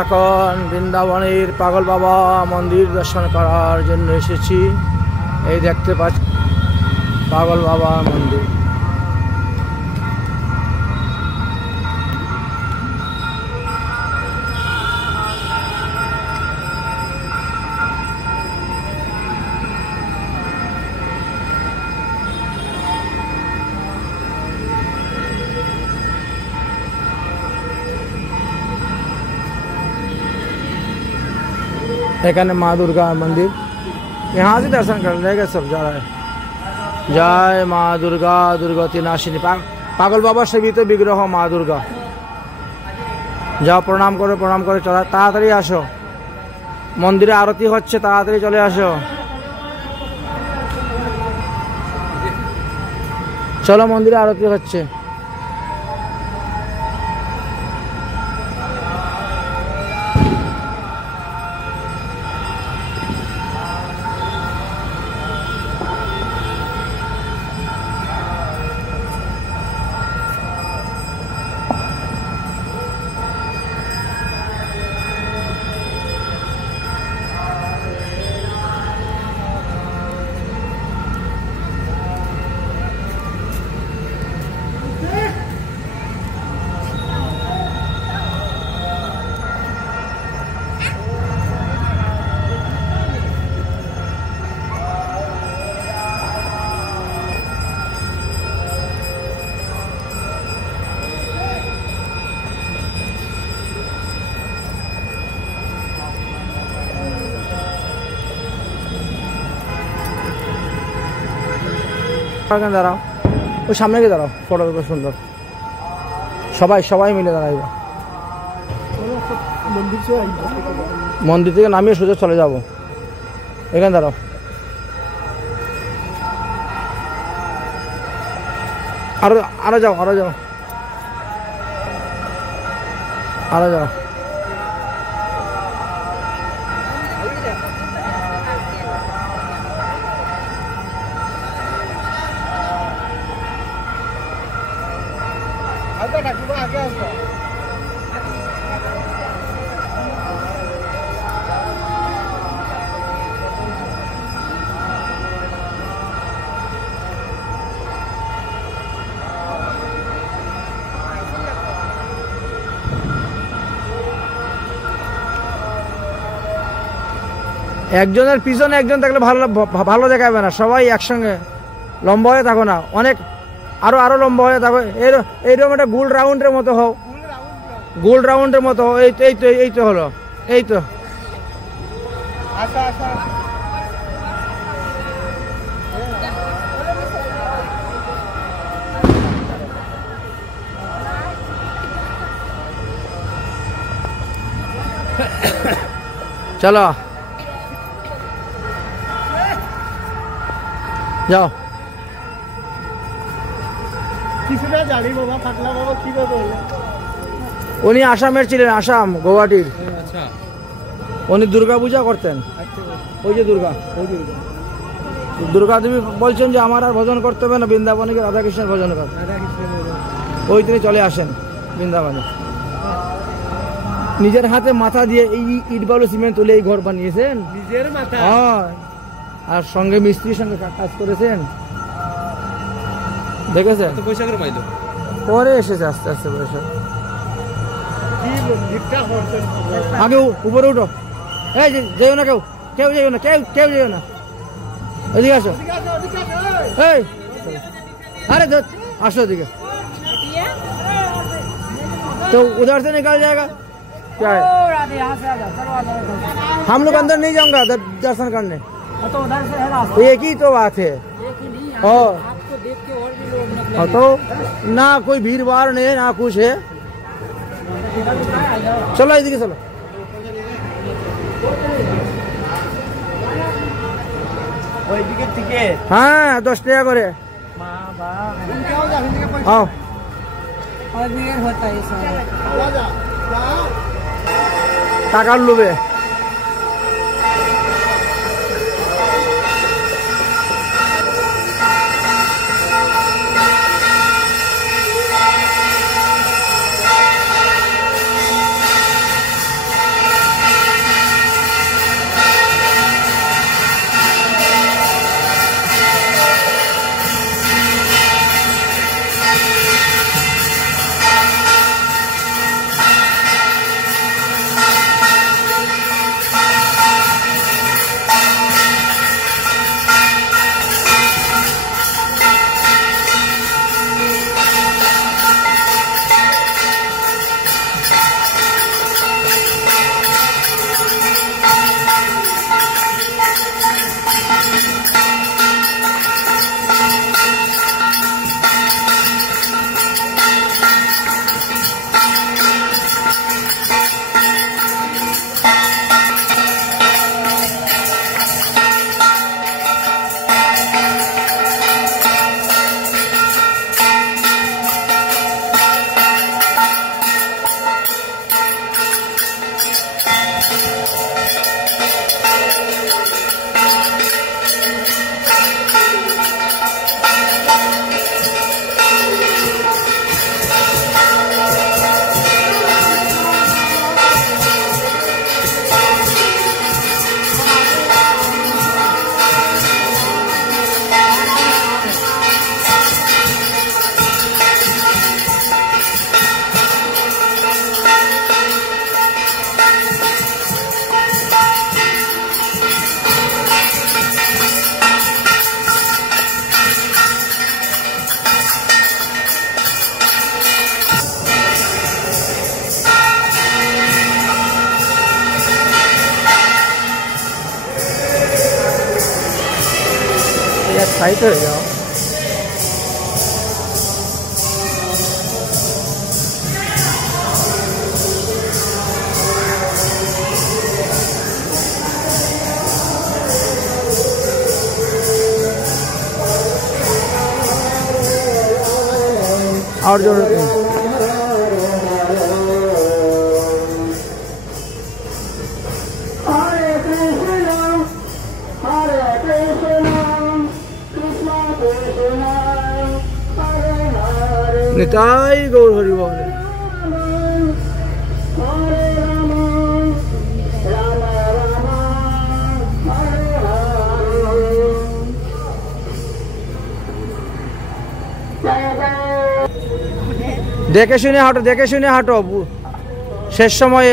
এখন বৃন্দাবনের পাগল বাবা মন্দির দর্শন করার জন্য এসেছি। এই দেখতে পাচ্ছি পাগল বাবা মন্দির। एकाने माँ दुर्गा मंदिर, यहाँ से दर्शन कर लेगा सब जा रहा है। जय माँ दुर्गा दुर्गति नाशिनी। पागल बाबा सेवित विग्रह माँ दुर्गा। जाओ प्रणाम करे चला ताड़ाताड़ी आसो। मंदिरे आरती होच्छे ताड़ाताड़ी चले आसो। चलो मंदिरे आरती होच्छे। দাঁড়াও, ওই সামনে গিয়ে দাঁড়াও, ফটো খুব সুন্দর। সবাই মিলে দাঁড়াইব। মন্দির থেকে নামিয়ে সোজা চলে যাব। এখানে দাঁড়াও। আরো যাও। একজনের পিছনে একজন থাকলে ভালো দেখাবে না। সবাই একসঙ্গে লম্বা হয়ে থাকো না, অনেক আরো লম্বা হয়ে থাকো। এইরকম একটা গোল রাউন্ডের মতো হও। এই তো হলো। এই তো চলো যাও। উনি আসামের ছিলেন, আসাম গৌহাটির। উনি দুর্গা পূজা করতেন। ওই যে দুর্গা দেবী বলছেন যে আমার আর ভজন করতে হবে না, বৃন্দাবনে গিয়ে রাধাকৃষ্ণের ভজন কর। ওই তিনি চলে আসেন বৃন্দাবনে। নিজের হাতে মাথা দিয়ে এই ইট বালু সিমেন্ট তুলে এই ঘর বানিয়েছেন নিজের মাথা। আর সঙ্গে মিস্ত্রির সঙ্গে কাজ করেছেন, দেখেছেন? পরে এসেছে আস্তে আস্তে পয়সা। আগে উপরে উঠো। এই যেও না, কেউ যেও না। এদিকে আসো। এই अरे আসো এদিকে। तो उधर से निकल जाएगा क्या है? हम लोग अंदर नहीं जाऊंगा दर्शन करने। तो उधर से है रास्ता। एक ही तो बात है। आपको देख के और भी लोग तो ना कोई भीड़ भाड़ नहीं है ना कुछ है। चलो इधर चलो। हाँ 10 টাকা করে। টাকার লোভে সাইড হয়ে যাও। और जो निताई गौर हरि बोल। देखे शुने हाटो शेष समय